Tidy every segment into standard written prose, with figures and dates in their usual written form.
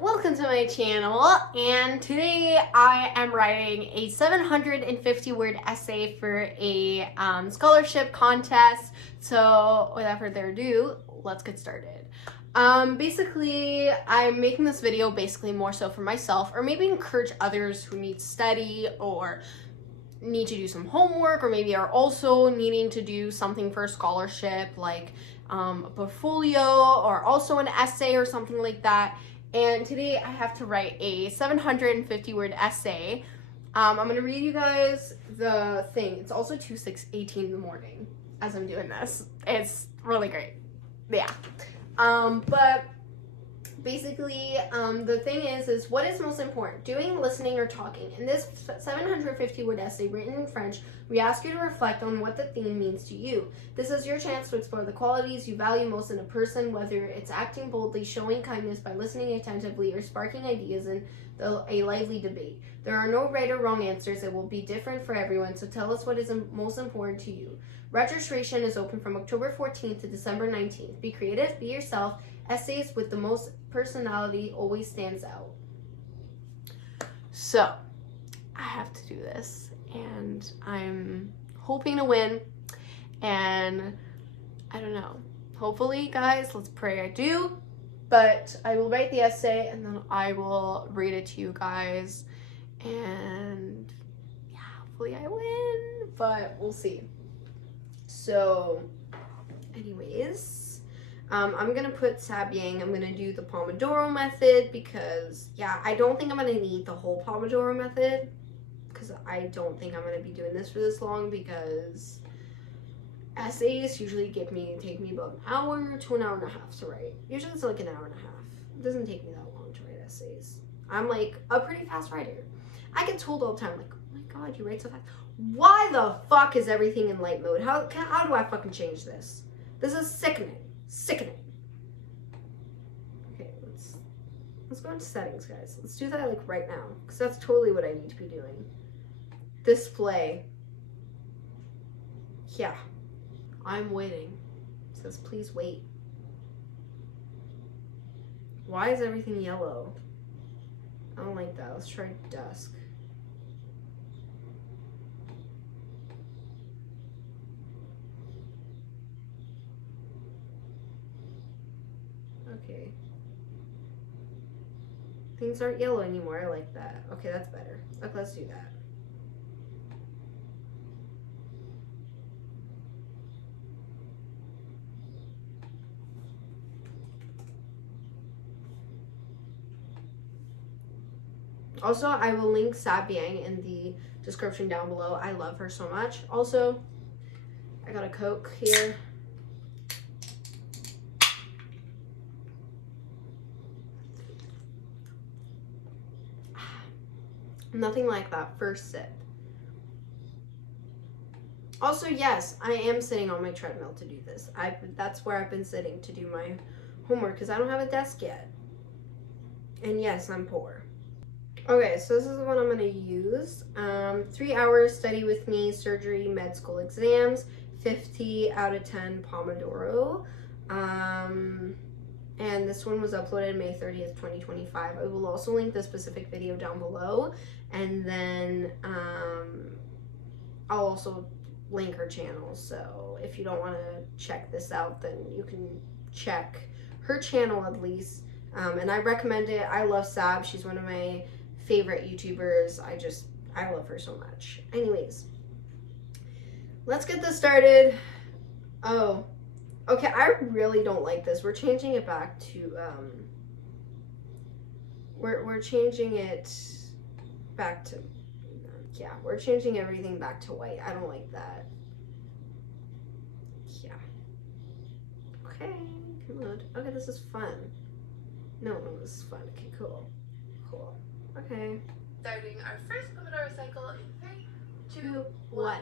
Welcome to my channel, and today I am writing a 750 word essay for a scholarship contest. So without further ado, let's get started. Basically, I'm making this video basically more so for myself, or maybe encourage others who need to study or need to do some homework, or maybe are also needing to do something for a scholarship, like a portfolio or also an essay or something like that. And today I have to write a 750 word essay. I'm gonna read you guys the thing. It's also 2:18 in the morning as I'm doing this. It's really great. Yeah. But basically, the thing is what is most important, doing, listening, or talking? In this 750 word essay written in French, we ask you to reflect on what the theme means to you. This is your chance to explore the qualities you value most in a person, whether it's acting boldly, showing kindness by listening attentively, or sparking ideas in a lively debate. There are no right or wrong answers. It will be different for everyone, so tell us what is most important to you. Registration is open from October 14th to December 19th. Be creative, be yourself. Essays with the most personality always stands out. So, I have to do this, and I'm hoping to win, and I don't know. Hopefully, guys, let's pray I do, but I will write the essay, and then I will read it to you guys, and yeah, hopefully I win, but we'll see. So, anyways, I'm gonna put sabiang. I'm gonna do the Pomodoro method because, yeah, I don't think I'm gonna need the whole Pomodoro method because I don't think I'm gonna be doing this for this long, because essays usually take me about an hour to an hour and a half to write. Usually it's like an hour and a half. It doesn't take me that long to write essays. I'm like a pretty fast writer. I get told all the time, like, oh my god, you write so fast. Why the fuck is everything in light mode? How do I fucking change this? This is sickening. Sickening. Okay, let's go into settings, guys. Let's do that like right now, because that's totally what I need to be doing. Display. Yeah. I'm waiting. It says please wait. Why is everything yellow? I don't like that. Let's try dusk. Okay. Things aren't yellow anymore. I like that. Okay, that's better. Okay, let's do that. Also, I will link sabiang in the description down below. I love her so much. Also, I got a Coke here. Nothing like that first sip. Also, yes, I am sitting on my treadmill to do this. That's where I've been sitting to do my homework because I don't have a desk yet. And yes, I'm poor. Okay, so this is the one I'm going to use. 3 hours study with me, surgery, med school exams, 50 out of 10 Pomodoro. And this one was uploaded May 30th, 2025. I will also link the specific video down below. And then I'll also link her channel. So if you don't want to check this out, then you can check her channel at least. And I recommend it. I love Sab. She's one of my favorite YouTubers. I love her so much. Anyways, let's get this started. Oh, okay. I really don't like this. We're changing it back to, we're changing it back to, yeah, we're changing everything back to white. I don't like that. Yeah. Okay, good. Okay, this is fun. No, this is fun. Okay, cool. Cool. Okay. Starting our first Pomodoro cycle in 3, 2, 1.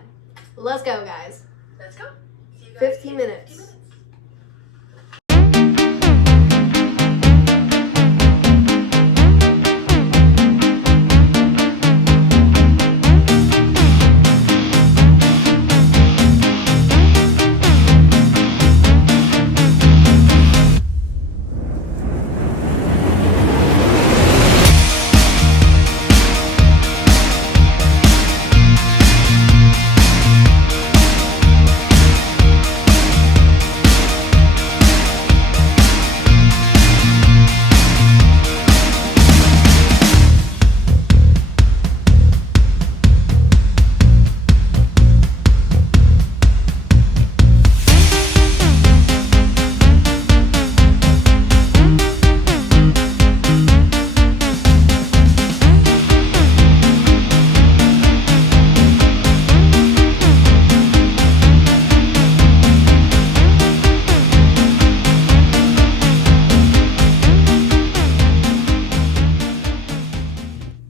Let's go, guys. Let's go. See you guys 15 in minutes. 15 minutes.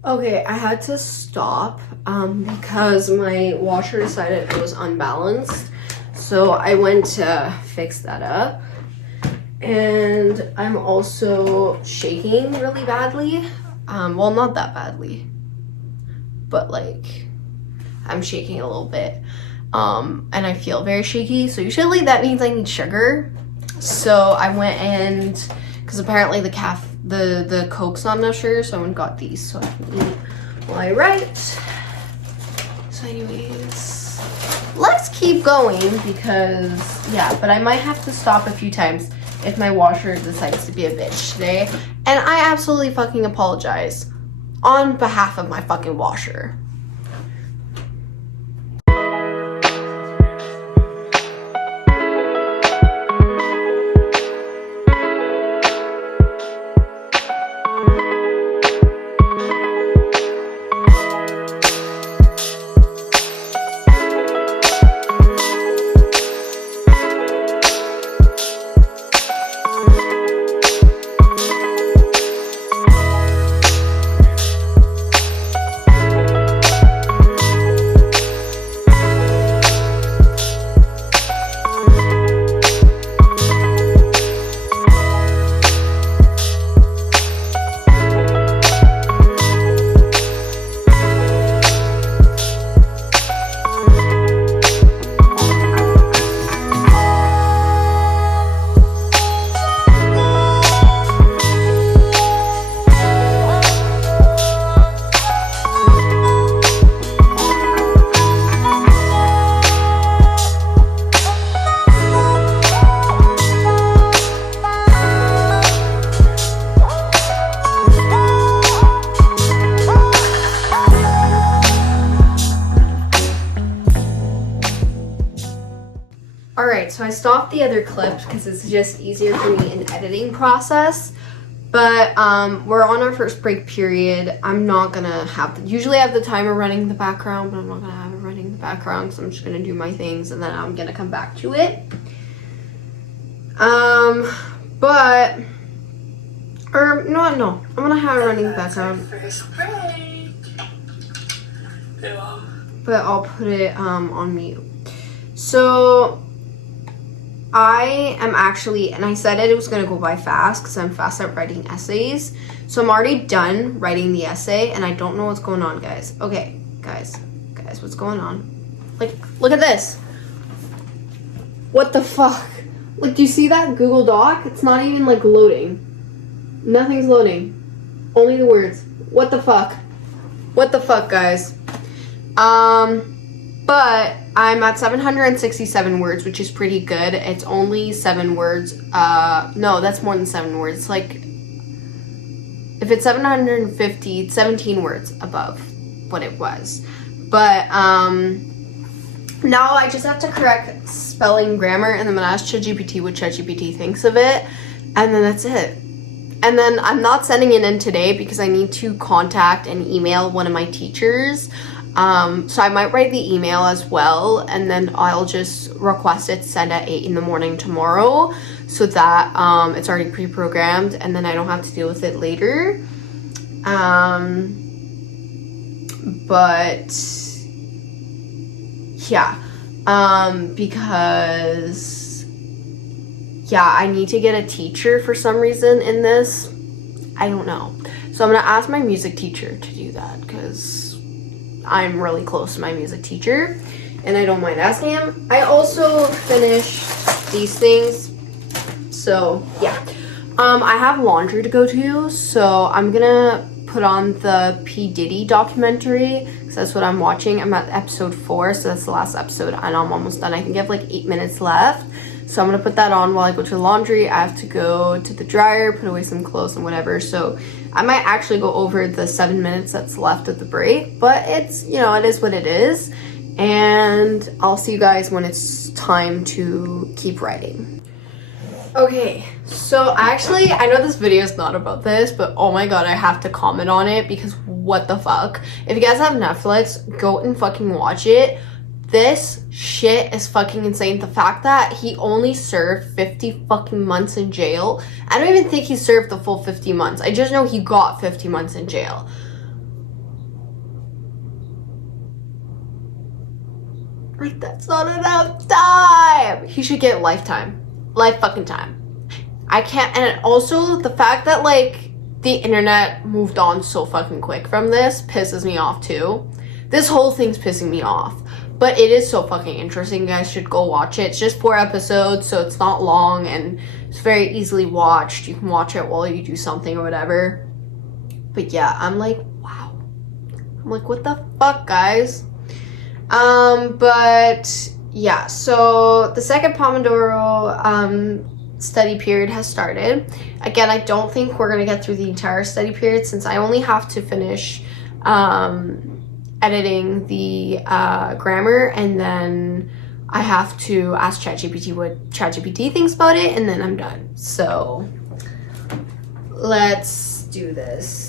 Okay, I had to stop because my washer decided it was unbalanced. So I went to fix that up. And I'm also shaking really badly. Well, not that badly, but like I'm shaking a little bit. And I feel very shaky. So usually that means I need sugar. So I went and, because apparently the Coke's not enough sugar, so I went and got these so I can eat while I write. So anyways, let's keep going because, yeah, but I might have to stop a few times if my washer decides to be a bitch today. And I absolutely fucking apologize on behalf of my fucking washer. Alright, so I stopped the other clips because it's just easier for me in editing process. But we're on our first break period. I'm not gonna usually I have the timer running in the background, but I'm not gonna have it running in the background because I'm just gonna do my things and then I'm gonna come back to it. No, I'm gonna have it running in the background. But I'll put it on mute. So I am actually, and I said it was going to go by fast because I'm fast at writing essays. So I'm already done writing the essay and I don't know what's going on, guys. Okay, guys, what's going on? Like, look at this. What the fuck? Like, do you see that Google Doc? It's not even like loading. Nothing's loading. Only the words. What the fuck? What the fuck, guys? but I'm at 767 words, which is pretty good. It's only 7 words. No, that's more than 7 words. It's like, if it's 750, it's 17 words above what it was. But now I just have to correct spelling, grammar, and then I'm gonna ask ChatGPT what ChatGPT thinks of it, and then that's it. And then I'm not sending it in today because I need to contact and email one of my teachers. So I might write the email as well, and then I'll just request it send at 8 in the morning tomorrow, so that it's already pre-programmed and then I don't have to deal with it later. But yeah, because yeah, I need to get a teacher for some reason in this. I don't know. So I'm gonna ask my music teacher to do that because I'm really close to my music teacher and I don't mind asking him. I also finished these things. So yeah, I have laundry to go to, so I'm gonna put on the P. Diddy documentary because that's what I'm watching. I'm at episode 4, so that's the last episode and I'm almost done. I think I have like 8 minutes left, so I'm gonna put that on while I go to the laundry. I have to go to the dryer, put away some clothes and whatever, so I might actually go over the 7 minutes that's left of the break, but it's, you know, it is what it is, and I'll see you guys when it's time to keep writing. Okay, so actually, I know this video is not about this, but oh my god, I have to comment on it because what the fuck? If you guys have Netflix, go and fucking watch it. This shit is fucking insane. The fact that he only served 50 fucking months in jail. I don't even think he served the full 50 months. I just know he got 50 months in jail. Like, that's not enough time. He should get lifetime. Life fucking time. I can't, and also the fact that like the internet moved on so fucking quick from this pisses me off too. This whole thing's pissing me off, but it is so fucking interesting. You guys should go watch it. It's just 4 episodes, so it's not long and it's very easily watched. You can watch it while you do something or whatever. But yeah, I'm like, wow. I'm like, what the fuck, guys? But yeah, so the second Pomodoro study period has started. Again, I don't think we're gonna get through the entire study period since I only have to finish editing the grammar, and then I have to ask ChatGPT what ChatGPT thinks about it, and then I'm done. So let's do this.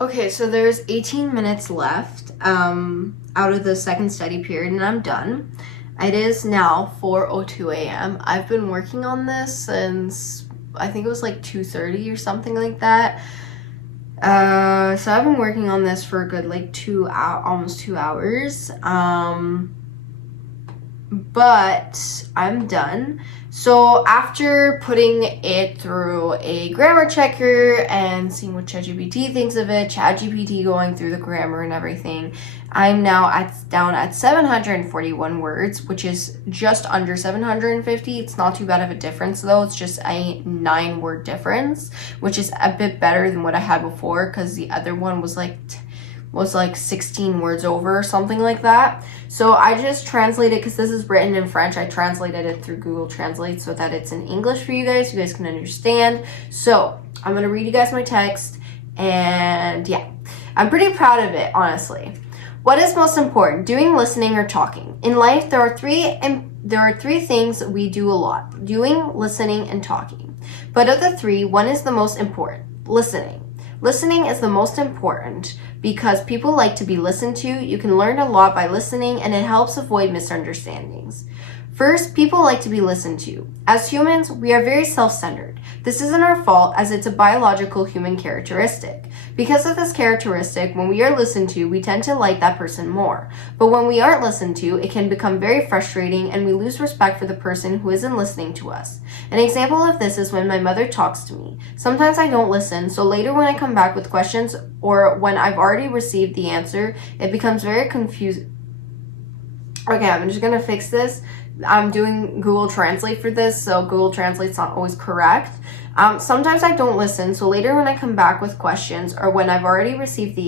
Okay, so there's 18 minutes left out of the second study period, and I'm done. It is now 4:02 a.m. I've been working on this since I think it was like 2:30 or something like that. So I've been working on this for a good like almost 2 hours. But I'm done. So after putting it through a grammar checker and seeing what ChatGPT thinks of it, ChatGPT going through the grammar and everything, I'm now down at 741 words, which is just under 750. It's not too bad of a difference though. It's just a 9-word difference, which is a bit better than what I had before because the other one was like was like 16 words over or something like that. So I just translated, because this is written in French, I translated it through Google Translate so that it's in English for you guys can understand. So I'm going to read you guys my text, and yeah, I'm pretty proud of it, honestly. What is most important, doing, listening, or talking? In life, there are three things we do a lot: doing, listening, and talking. But of the three, one is the most important: listening. Listening is the most important because people like to be listened to. You can learn a lot by listening, and it helps avoid misunderstandings. First, people like to be listened to. As humans, we are very self-centered. This isn't our fault, as it's a biological human characteristic. Because of this characteristic, when we are listened to, we tend to like that person more. But when we aren't listened to, it can become very frustrating, and we lose respect for the person who isn't listening to us. An example of this is when my mother talks to me. Sometimes I don't listen, so later when I come back with questions, or when I've already received the answer, it becomes very confusing. Okay, I'm just gonna fix this. I'm doing Google Translate for this, so Google Translate's not always correct. Sometimes I don't listen, so later when I come back with questions, or when I've already received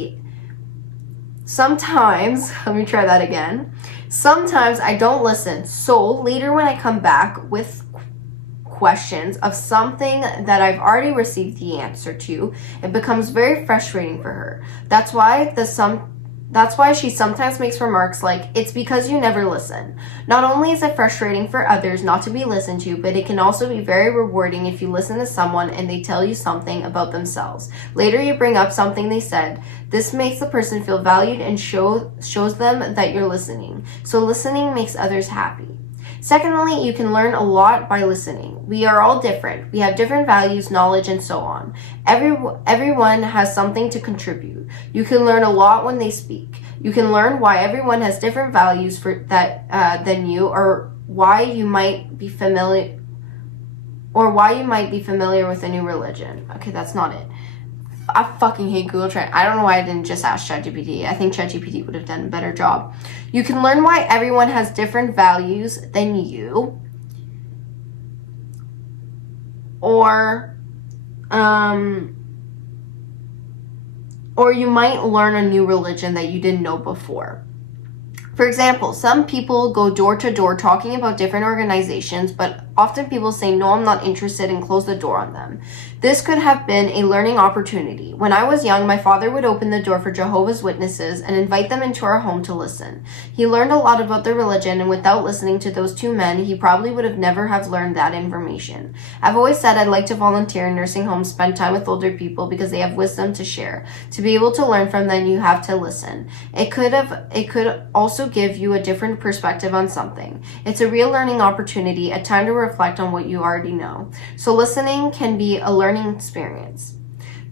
Sometimes I don't listen, so later when I come back with questions of something that I've already received the answer to, it becomes very frustrating for her. That's why she sometimes makes remarks like, "It's because you never listen." Not only is it frustrating for others not to be listened to, but it can also be very rewarding if you listen to someone and they tell you something about themselves. Later you bring up something they said. This makes the person feel valued and shows them that you're listening. So listening makes others happy. Secondly, you can learn a lot by listening. We are all different. We have different values, knowledge, and so on. Everyone has something to contribute. You can learn a lot when they speak. You can learn why everyone has different values than you, or why you might be familiar with a new religion. Okay, that's not it. I fucking hate Google Translate. I don't know why I didn't just ask ChatGPT. I think ChatGPT would have done a better job. You can learn why everyone has different values than you. Or you might learn a new religion that you didn't know before. For example, some people go door to door talking about different organizations, but often people say, "No, I'm not interested," and close the door on them. This could have been a learning opportunity. When I was young, my father would open the door for Jehovah's Witnesses and invite them into our home to listen. He learned a lot about their religion, and without listening to those two men, he probably would have never have learned that information. I've always said I'd like to volunteer in nursing homes, spend time with older people because they have wisdom to share. To be able to learn from them, you have to listen. It could also give you a different perspective on something. It's a real learning opportunity, a time to reflect on what you already know. So listening can be a learning experience.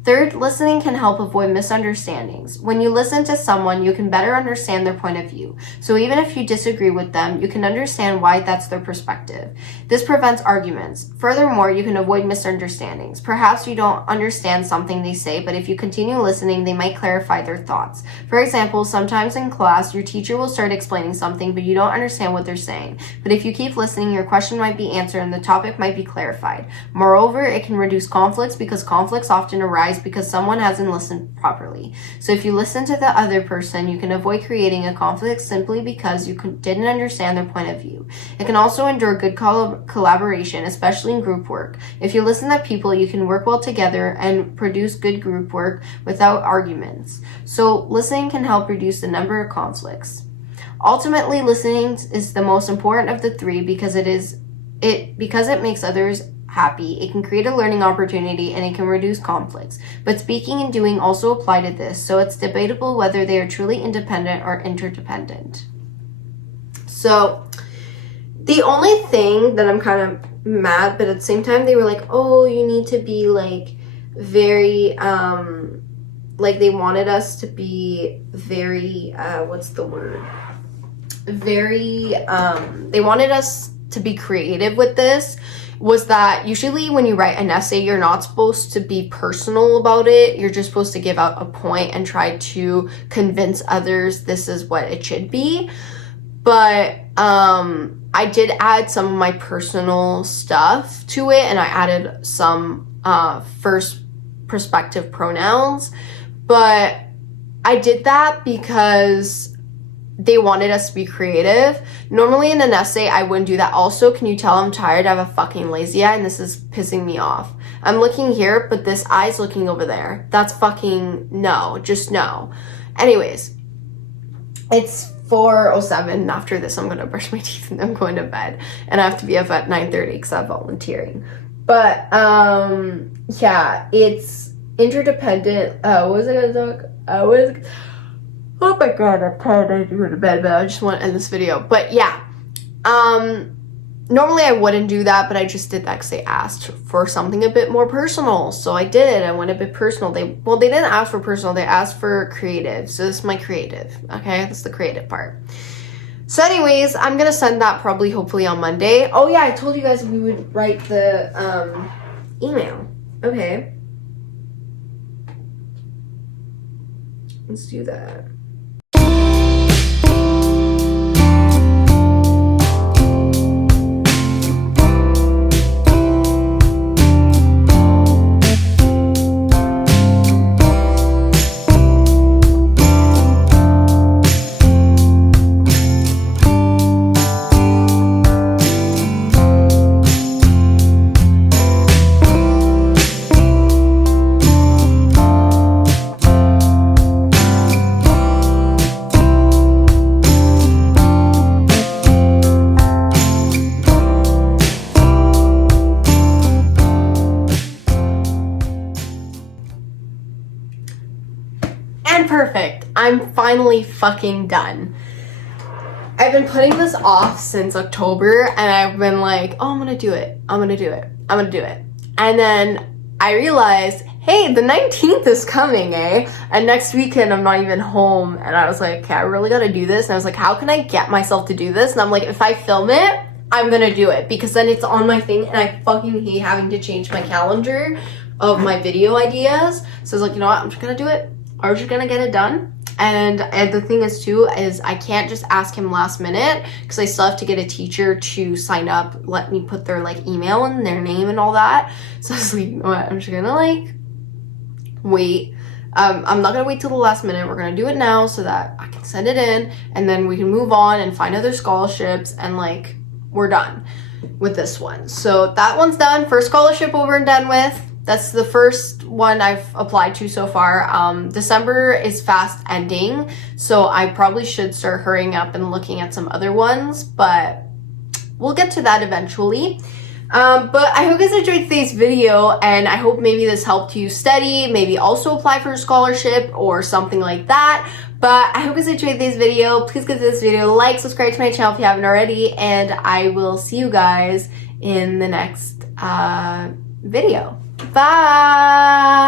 Third, listening can help avoid misunderstandings. When you listen to someone, you can better understand their point of view. So even if you disagree with them, you can understand why that's their perspective. This prevents arguments. Furthermore, you can avoid misunderstandings. Perhaps you don't understand something they say, but if you continue listening, they might clarify their thoughts. For example, sometimes in class, your teacher will start explaining something, but you don't understand what they're saying. But if you keep listening, your question might be answered and the topic might be clarified. Moreover, it can reduce conflicts because conflicts often arise because someone hasn't listened properly. So if you listen to the other person, you can avoid creating a conflict simply because you didn't understand their point of view. It can also endure good collaboration, especially in group work. If you listen to people, you can work well together and produce good group work without arguments. So listening can help reduce the number of conflicts. Ultimately, listening is the most important of the three because it makes others happy, it can create a learning opportunity, and it can reduce conflicts. But speaking and doing also apply to this, so it's debatable whether they are truly independent or interdependent. So the only thing that I'm kind of mad, but at the same time they were like, "Oh, you need to be like very like they wanted us to be very they wanted us to be creative with this." Was that usually when you write an essay, you're not supposed to be personal about it. You're just supposed to give out a point and try to convince others this is what it should be. But I did add some of my personal stuff to it, and I added some first perspective pronouns. But I did that because they wanted us to be creative. Normally in an essay, I wouldn't do that. Also, can you tell I'm tired? I have a fucking lazy eye and this is pissing me off. I'm looking here, but this eye's looking over there. That's fucking no, just no. Anyways, it's 4:07. After this, I'm gonna brush my teeth and I'm going to bed. And I have to be up at 9:30 because I'm volunteering. But yeah, it's interdependent. What was I gonna talk? Oh my god, I'm tired. I need to go to bed, but I just want to end this video. But yeah, normally I wouldn't do that, but I just did that because they asked for something a bit more personal. So I did it. I went a bit personal. They didn't ask for personal. They asked for creative. So this is my creative. Okay, that's the creative part. So anyways, I'm gonna send that probably hopefully on Monday. Oh yeah, I told you guys we would write the email. Okay, let's do that. Perfect. I'm finally fucking done. I've been putting this off since October and I've been like, oh, I'm gonna do it. I'm gonna do it. I'm gonna do it. And then I realized, hey, the 19th is coming, eh? And next weekend I'm not even home. And I was like, okay, I really gotta do this. And I was like, how can I get myself to do this? And I'm like, if I film it, I'm gonna do it because then it's on my thing and I fucking hate having to change my calendar of my video ideas. So I was like, you know what? I'm just gonna do it. I'm just gonna get it done. And the thing is too, is I can't just ask him last minute because I still have to get a teacher to sign up, let me put their like email and their name and all that. So I was like, you know what, I'm just gonna like wait. I'm not gonna wait till the last minute. We're gonna do it now so that I can send it in and then we can move on and find other scholarships and like we're done with this one. So that one's done. First scholarship over and done with. That's the first one I've applied to so far. December is fast ending, so I probably should start hurrying up and looking at some other ones, but we'll get to that eventually. But I hope you guys enjoyed today's video, and I hope maybe this helped you study, maybe also apply for a scholarship or something like that. But I hope you guys enjoyed today's video. Please give this video a like, subscribe to my channel if you haven't already, and I will see you guys in the next video. Bye!